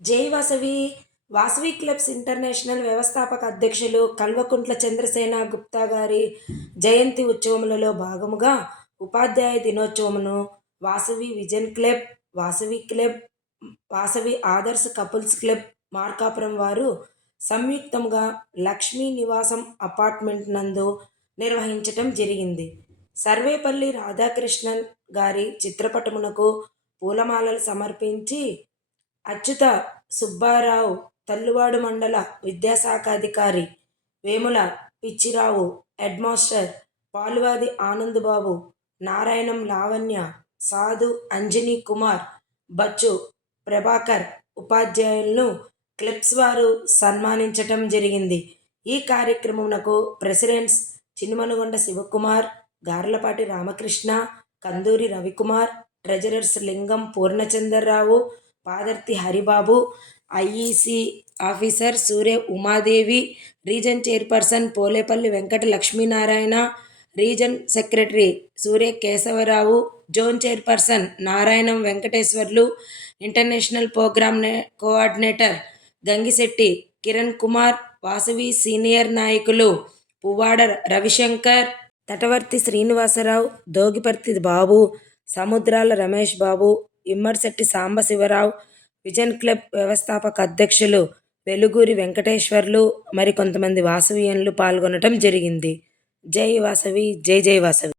జై Vasavi Vasavi clubs international వ్యవస్థాపక అధ్యక్షులు కల్వకుంట్ల చంద్రసేన గుప్తా గారి జయంతి ఉత్సవములలో భాగముగా ఉపాధ్యాయ దినోత్సవమును Vasavi vision club, Vasavi club, Vasavi Adarsh couples club Markapuram వారు సంయుక్తంగా లక్ష్మీ నివాసం అపార్ట్మెంట్ నందు నిర్వహించటం జరిగింది. సర్వేపల్లి రాధాకృష్ణన్ గారి చిత్రపటమునకు పూలమాలలు సమర్పించి అచ్యుత సుబ్బారావు తల్లువాడు మండల విద్యాశాఖాధికారి, వేముల పిచ్చిరావు హెడ్మాస్టర్, పాలువాది ఆనందబాబు, నారాయణం లావణ్య, సాధు అంజనీ కుమార్, బచ్చు ప్రభాకర్ ఉపాధ్యాయులను క్లబ్స్ వారు సన్మానించటం జరిగింది. ఈ కార్యక్రమమునకు presidents Chinnamanugonda Sivakumar, Garlapati Ramakrishna, Kanduri Ravikumar, treasurers Lingam Purnachandrarao, Padarthi Haribabu, IEC officer Surya Umadevi, region chairperson Polepalli Venkata Lakshminarayana, region secretary Surya Kesavarao, zone chairperson Narayanam Venkateswarlu, international programme coordinator Gangisetti Kiran Kumar, Vasavi senior నాయకులు పువ్వాడ రవిశంకర్, తటవర్తి శ్రీనివాసరావు, దోగిపర్తి బాబు, సముద్రాల రమేష్ బాబు, ఇమ్మర్శెట్టి సాంబశివరావు, విజన్ క్లబ్ వ్యవస్థాపక అధ్యక్షులు వెలుగూరి వెంకటేశ్వర్లు, మరికొంతమంది వాసవీయులు పాల్గొనడం జరిగింది. జై వాసవి, జై జై వాసవి.